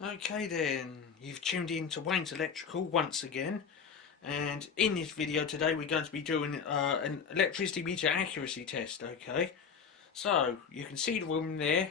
Okay then, you've tuned in to Wayne's Electrical once again, and in this video today we're going to be doing an electricity meter accuracy test. Okay, so you can see the room there.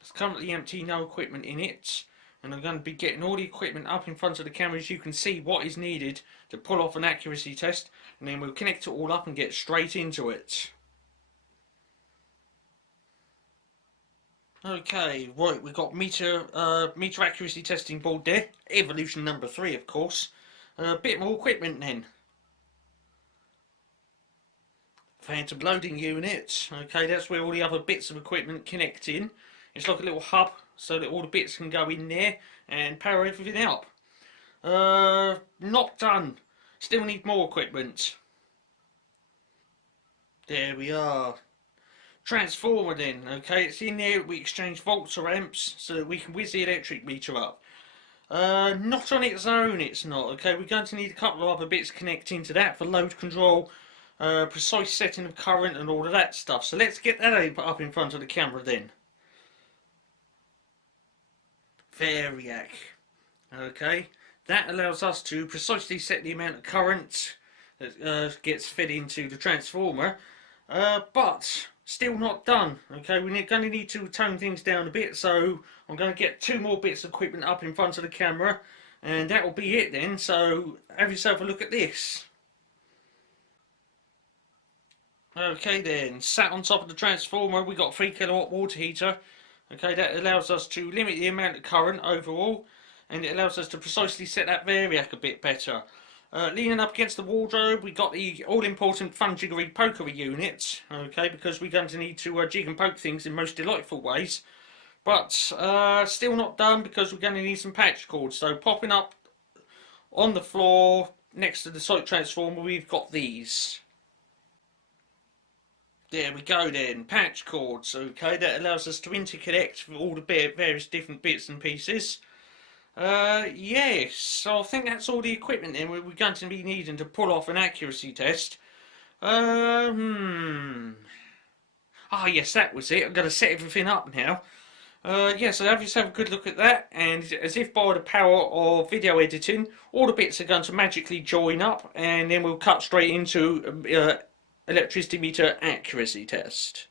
It's currently empty, no equipment in it, and I'm going to be getting all the equipment up in front of the camera so you can see what is needed to pull off an accuracy test, and then we'll connect it all up and get straight into it. Okay, right, we've got meter accuracy testing board there, evolution number 3 of course. A bit more equipment then. Phantom loading unit, okay, that's where all the other bits of equipment connect in. It's like a little hub so that all the bits can go in there and power everything up. Not done, still need more equipment. There we are. Transformer then, okay, it's in there. We exchange volts or amps so that we can whiz the electric meter up. Not on its own it's not, okay, we're going to need a couple of other bits connecting to that for load control, precise setting of current and all of that stuff. So let's get that up in front of the camera then. Variac, okay, that allows us to precisely set the amount of current that gets fed into the transformer, but still not done. Okay, we're going to need to tone things down a bit, so I'm going to get 2 more bits of equipment up in front of the camera, and that will be it then. So have yourself a look at this. Okay then, sat on top of the transformer we got a 3 kilowatt water heater. Okay, that allows us to limit the amount of current overall, and it allows us to precisely set that variac a bit better. Leaning up against the wardrobe, we got the all-important Fun-Jiggery-Pokery unit, okay, because we're going to need to jig and poke things in most delightful ways. But still not done because we're going to need some patch cords. So popping up on the floor next to the site transformer, we've got these. There we go then, patch cords, okay, that allows us to interconnect all the various different bits and pieces. Yes, so I think that's all the equipment then we're going to be needing to pull off an accuracy test. Ah yes, that was it. I'm going to set everything up now. Yeah, so have yourself a good look at that, and as if by the power of video editing, all the bits are going to magically join up, and then we'll cut straight into electricity meter accuracy test.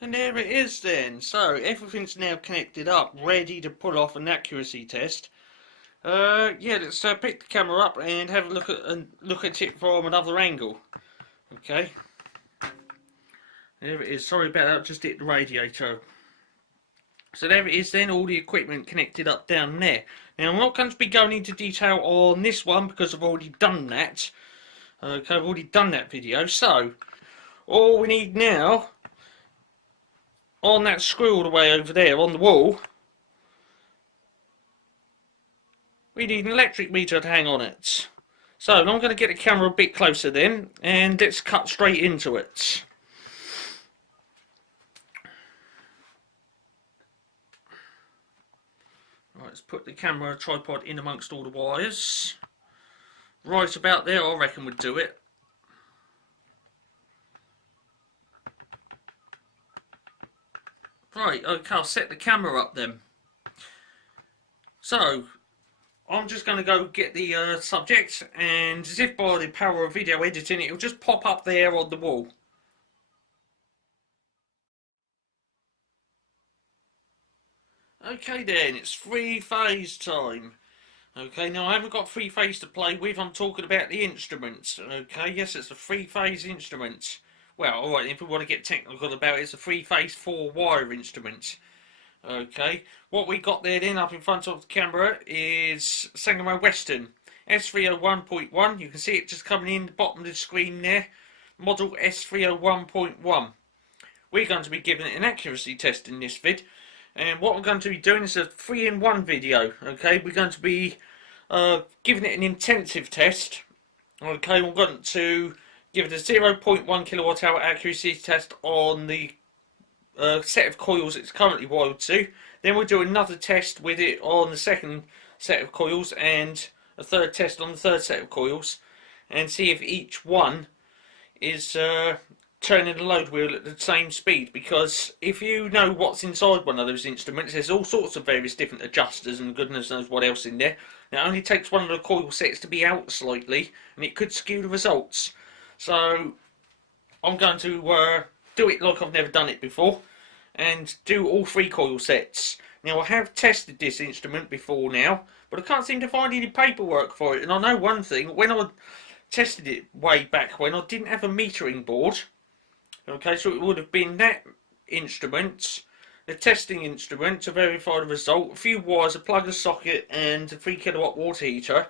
And there it is then. So everything's now connected up, ready to pull off an accuracy test. Yeah, let's pick the camera up and have a look at it from another angle. Okay. There it is. Sorry about that. Just hit the radiator. So there it is then. All the equipment connected up down there. Now I'm not going to be going into detail on this one because I've already done that. Okay, I've already done that video. So all we need now, on that screw all the way over there on the wall, we need an electric meter to hang on it. So I'm going to get the camera a bit closer then, and let's cut straight into it. Right, let's put the camera tripod in amongst all the wires. Right about there, I reckon would do it. Right, okay, I'll set the camera up then. So, I'm just going to go get the subject, and as if by the power of video editing, it'll just pop up there on the wall. Okay then, it's 3-phase time. Okay, now I haven't got 3-phase to play with, I'm talking about the instruments. Okay, yes, it's a 3-phase instrument. Well, alright, if we want to get technical about it, it's a 3-phase 4-wire instrument. Okay, what we got there then up in front of the camera is Sangamo Weston S301.1. You can see it just coming in the bottom of the screen there. Model S301.1. We're going to be giving it an accuracy test in this vid. And what I'm going to be doing is a 3-in-1 video. Okay, we're going to be giving it an intensive test. Okay, we're going to give it a 0.1 kWh accuracy test on the set of coils it's currently wired to. Then we'll do another test with it on the second set of coils, and a third test on the third set of coils, and see if each one is turning the load wheel at the same speed, because if you know what's inside one of those instruments, there's all sorts of various different adjusters and goodness knows what else in there. It only takes one of the coil sets to be out slightly and it could skew the results. So I'm going to do it like I've never done it before and do all 3 coil sets. Now I have tested this instrument before now, but I can't seem to find any paperwork for it. And I know one thing, when I tested it way back when, I didn't have a metering board. Okay, so it would have been that instrument, the testing instrument to verify the result, a few wires, a plug, a socket and a 3 kilowatt water heater,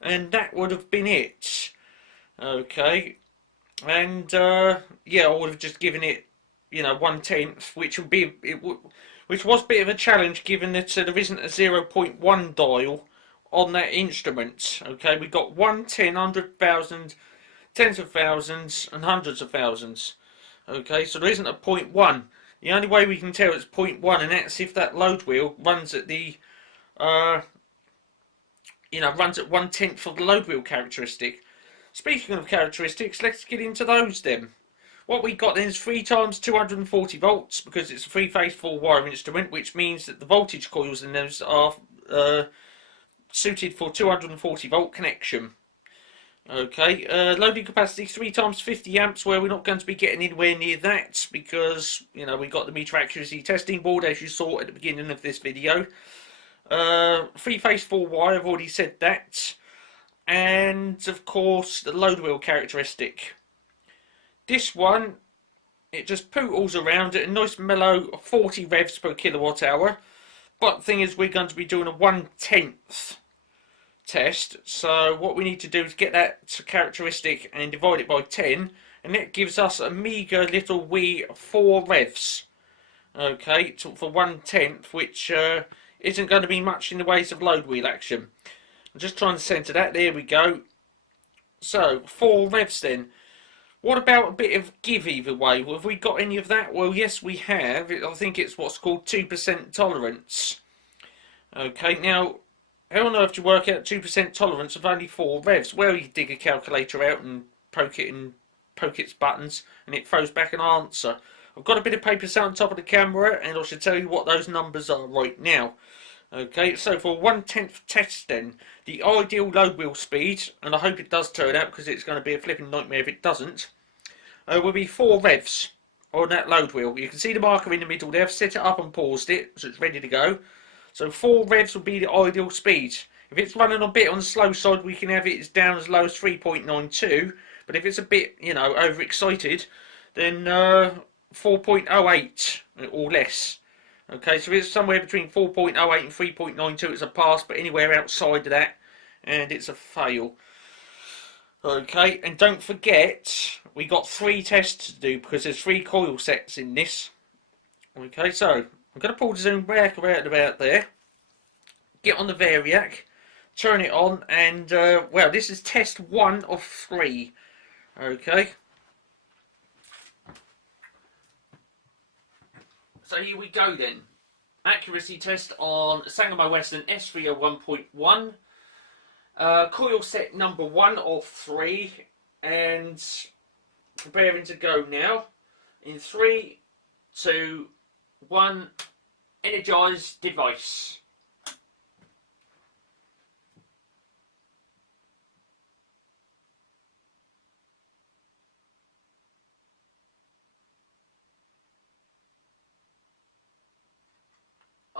and that would have been it. Okay, and yeah, I would have just given it, you know, 1/10, which would be which was a bit of a challenge given that there isn't a 0.1 dial on that instrument. Okay, we got 1, 10, 100,000, tens of thousands and hundreds of thousands. Okay, so there isn't a 0.1. The only way we can tell it's 0.1, and that's if that load wheel runs at the, you know, runs at 1/10 of the load wheel characteristic. Speaking of characteristics, let's get into those then. What we got then is 3 times 240 volts, because it's a 3-phase 4-wire instrument, which means that the voltage coils in those are suited for 240 volt connection. Okay, loading capacity 3 times 50 amps, where we're not going to be getting anywhere near that because, you know, we got the meter accuracy testing board as you saw at the beginning of this video. 3-phase 4-wire, I've already said that. And of course the load wheel characteristic. This one, it just pootles around at a nice mellow 40 revs per kilowatt hour. But the thing is, we're going to be doing a 1/10 test, so what we need to do is get that characteristic and divide it by 10, and that gives us a meagre little wee 4 revs. Okay, for 1/10, which isn't going to be much in the ways of load wheel action. I'm just trying to centre that. There we go. So 4 revs then. What about a bit of give either way? Well, have we got any of that? Well, yes, we have. I think it's what's called 2% tolerance. Okay, now, how on earth do you work out 2% tolerance of only 4 revs? Well, you dig a calculator out and poke its buttons, and it throws back an answer. I've got a bit of paper set on top of the camera, and I should tell you what those numbers are right now. Okay, so for 1/10 test then, the ideal load wheel speed, and I hope it does turn out because it's going to be a flipping nightmare if it doesn't, will be 4 revs on that load wheel. You can see the marker in the middle there. I've set it up and paused it, so it's ready to go. So 4 revs will be the ideal speed. If it's running a bit on the slow side, we can have it down as low as 3.92, but if it's a bit, you know, overexcited, then 4.08 or less. Okay, so it's somewhere between 4.08 and 3.92, it's a pass, but anywhere outside of that, and it's a fail. Okay, and don't forget, we got 3 tests to do, because there's 3 coil sets in this. Okay, so I'm going to pull the zoom back around about there, get on the variac, turn it on, and, well, this is test 1 of 3. Okay. So here we go then. Accuracy test on Sangamo Weston S301.1. Coil set number 1 of 3. And preparing to go now. In 3, 2, 1. Energize device.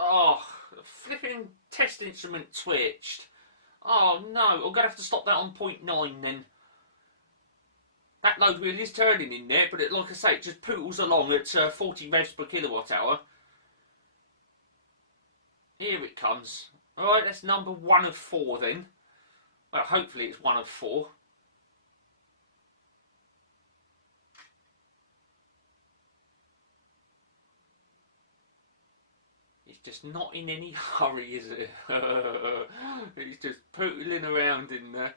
Oh, the flipping test instrument switched. Oh no, I'm going to have to stop that on 0.9 then. That load wheel is turning in there, but it, like I say, it just pootles along at 40 revs per kilowatt hour. Here it comes. Alright, that's number 1 of 4 then. Well, hopefully it's 1 of 4. Just not in any hurry, is it? He's just pootling around in there.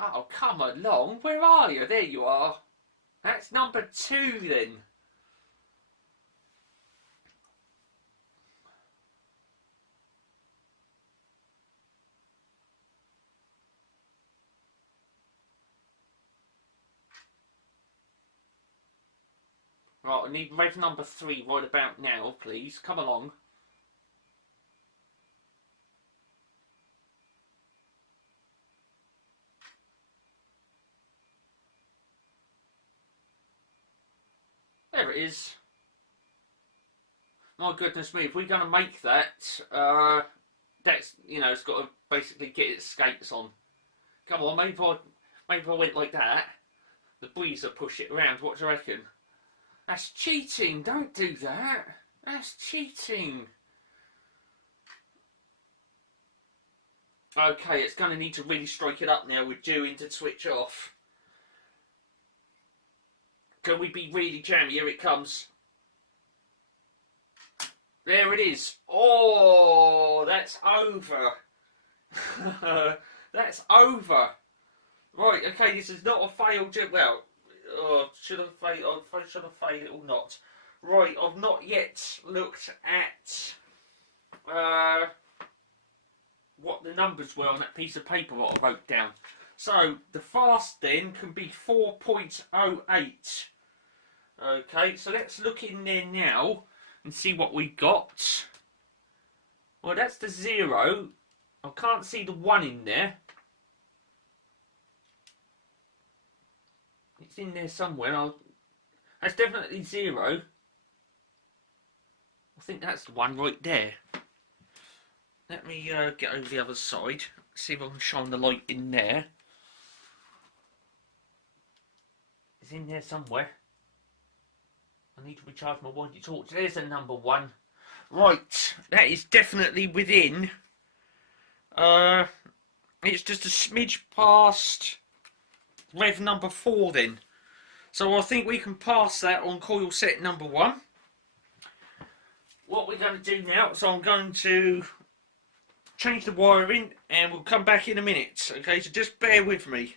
Oh, come along. Where are you? There you are. That's number 2 then. Right, I need rev number 3 right about now, please. Come along. There it is. My goodness me, if we're going to make that, that's, you know, it's got to basically get its skates on. Come on, maybe if I went like that, the breeze will push it around. What do you reckon? That's cheating. Don't do that. That's cheating. Okay, it's going to need to really strike it up now. We're due in to switch off. Can we be really jammy? Here it comes. There it is. Oh, that's over. That's over. Right, okay, this is not a failed job. Well, should have failed it or not. Right, I've not yet looked at what the numbers were on that piece of paper that I wrote down. So, the fast then can be 4.08. Okay, so let's look in there now and see what we got. Well, that's the 0. I can't see the 1 in there. It's in there somewhere. That's definitely 0. I think that's the 1 right there. Let me get over the other side. See if I can shine the light in there. It's in there somewhere. I need to recharge my wonky torch. There's a number 1. Right, that is definitely within. It's just a smidge past rev number 4 then. So I think we can pass that on coil set number 1. What we're going to do now, so I'm going to change the wiring and we'll come back in a minute. Okay, so just bear with me.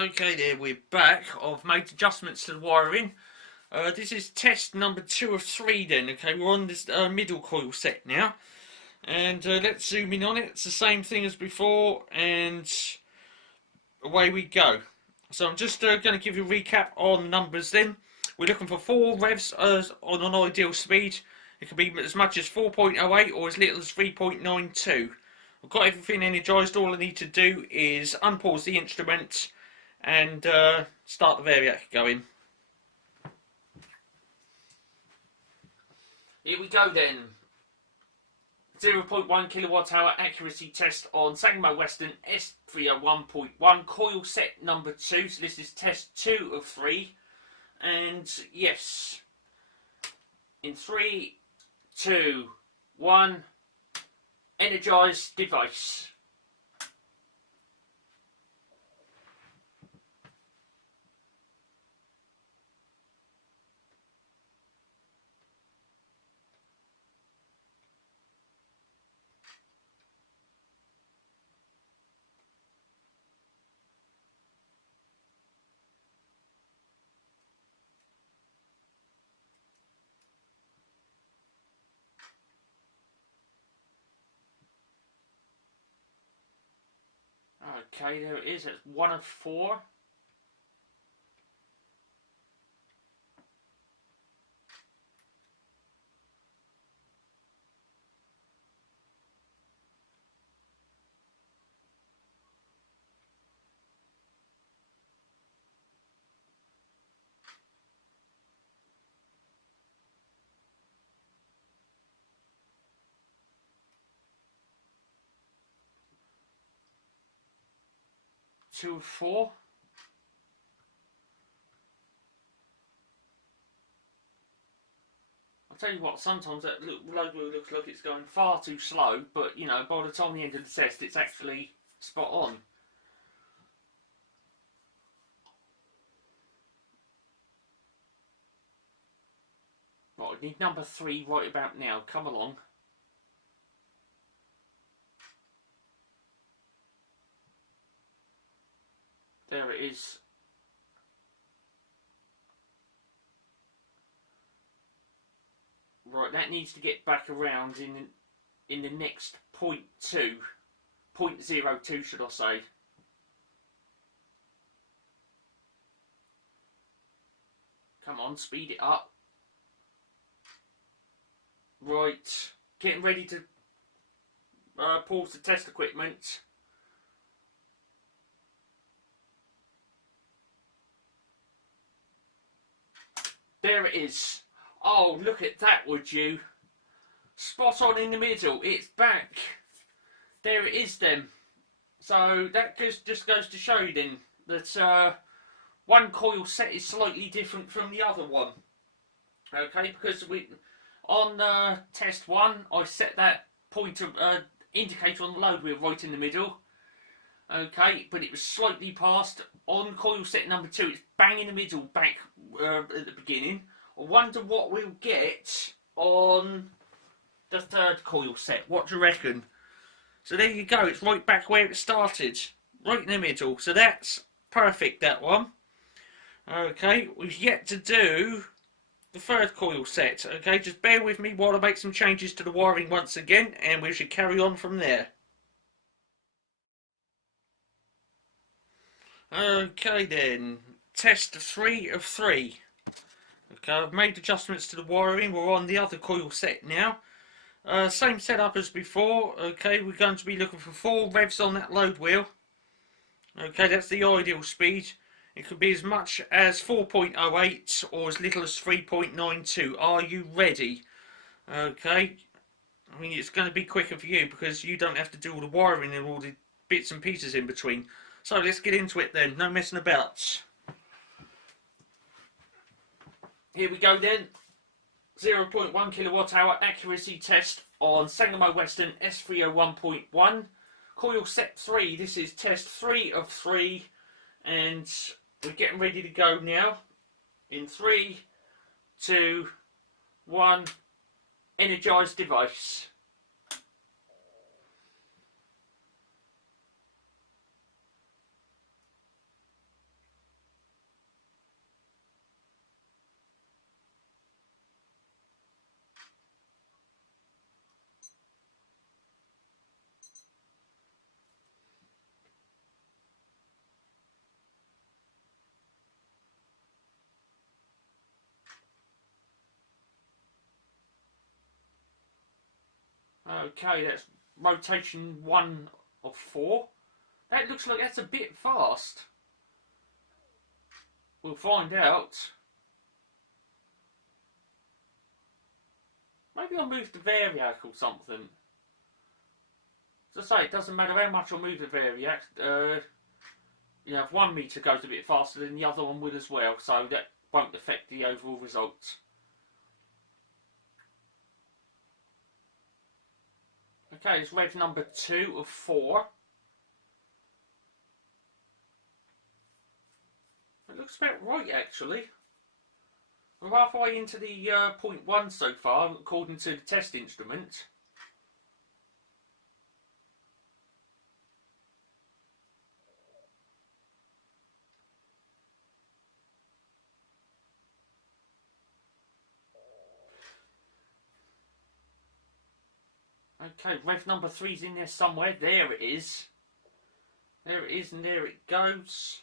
Okay there, we're back. I've made adjustments to the wiring. This is test number 2 of 3 then. Okay, we're on this middle coil set now. And let's zoom in on it. It's the same thing as before and away we go. So I'm just going to give you a recap on numbers then. We're looking for 4 revs on an ideal speed. It can be as much as 4.08 or as little as 3.92. I've got everything energized. All I need to do is unpause the instrument and start the variator going. Here we go then. 0.1 kilowatt hour accuracy test on Sangamo Weston S301.1 coil set number 2. So this is test 2 of 3. And yes, in 3, 2, 1, energize device. Okay, there it is. It's 1 of 4. Two of 4. I'll tell you what, sometimes that logo looks like it's going far too slow, but you know, by the time the end of the test, it's actually spot on. Right, I need number 3 right about now. Come along. There it is. Right, that needs to get back around in the next 0.02 should I say. Come on, speed it up. Right, getting ready to pause the test equipment. There it is. Oh, look at that, would you? Spot on in the middle. It's back. There it is then. So that just goes to show you then that one coil set is slightly different from the other one. Okay, because on test 1 I set that pointer indicator on the load wheel right in the middle. Okay, but it was slightly past. On coil set number 2 it's bang in the middle back at the beginning. I wonder what we'll get on the third coil set. What do you reckon? So there you go, it's right back where it started, right in the middle. So that's perfect, that one. Okay, we've yet to do the third coil set. Okay, just bear with me while I make some changes to the wiring once again, and we should carry on from there. Okay then, test 3 of 3. Okay, I've made adjustments to the wiring. We're on the other coil set now. Same setup as before. Okay, we're going to be looking for 4 revs on that load wheel. Okay, that's the ideal speed. It could be as much as 4.08 or as little as 3.92. Are you ready? Okay, I mean it's going to be quicker for you because you don't have to do all the wiring and all the bits and pieces in between. So let's get into it then, no messing about. Here we go then. 0.1 kWh accuracy test on Sangamo Weston S301.1. Coil set 3. This is test 3 of 3. And we're getting ready to go now. In 3, 2, 1. Energize device. Okay, that's rotation 1 of 4. That looks like that's a bit fast. We'll find out. Maybe I'll move the variac or something. As I say, it doesn't matter how much I move the variac. You know, if 1 meter goes a bit faster, then the other one will as well. So that won't affect the overall results. Okay, it's rev number 2 of 4. It looks about right actually. We're halfway into the 0.1 so far, according to the test instrument. Okay, rev number 3's in there somewhere. There it is. There it is, and there it goes.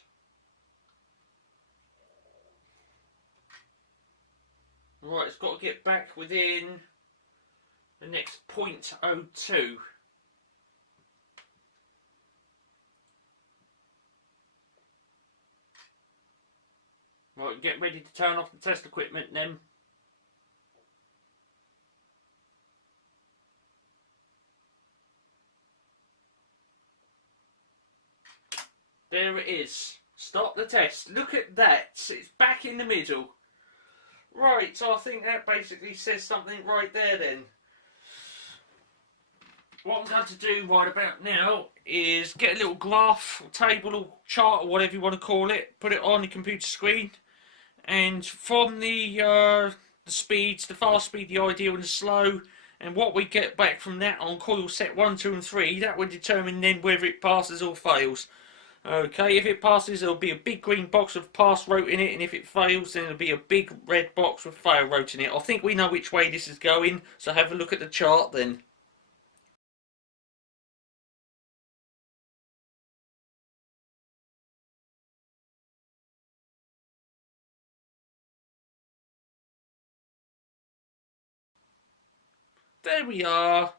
Right, it's got to get back within the next 0.02. Right, get ready to turn off the test equipment then. There it is. Stop the test. Look at that. It's back in the middle. Right, so I think that basically says something right there then. What I'm going to do right about now is get a little graph or table or chart or whatever you want to call it, put it on the computer screen, and from the speeds, the fast speed, the ideal and the slow, and what we get back from that on coil set 1, 2 and 3, that would determine then whether it passes or fails. Okay, if it passes, there'll be a big green box with pass wrote in it, and if it fails, then there'll be a big red box with fail wrote in it. I think we know which way this is going, so have a look at the chart then. There we are.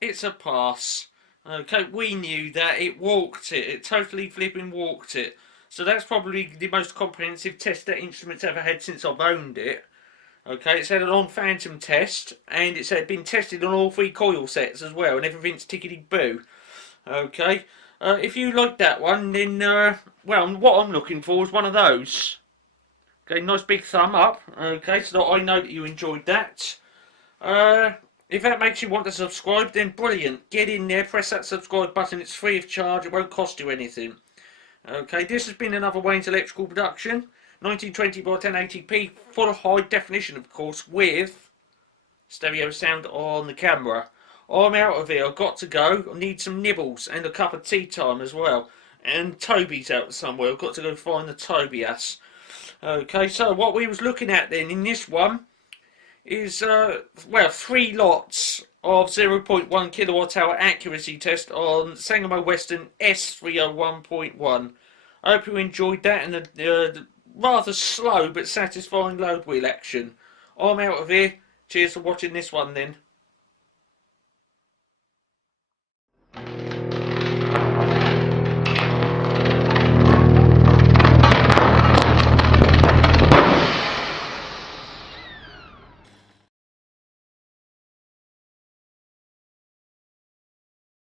It's a pass. Okay, we knew that. It walked it. It totally flipping walked it. So that's probably the most comprehensive test that instrument's ever had since I've owned it. Okay, it's had a long phantom test, and it's had been tested on all 3 coil sets as well, and everything's tickety boo. Okay, if you like that one, then well, what I'm looking for is one of those. Okay, nice big thumb up. Okay, so that I know that you enjoyed that. If that makes you want to subscribe, then brilliant. Get in there, press that subscribe button. It's free of charge. It won't cost you anything. Okay, this has been another Wayne's Electrical production. 1920 by 1080p, full high definition, of course, with stereo sound on the camera. I'm out of here. I've got to go. I need some nibbles and a cup of tea time as well. And Toby's out somewhere. I've got to go find the Toby-ass. Okay, so what we was looking at then in this one is, well, 3 lots of 0.1 kWh accuracy test on Sangamo Weston S301.1. I hope you enjoyed that and the rather slow but satisfying load wheel action. I'm out of here. Cheers for watching this one then.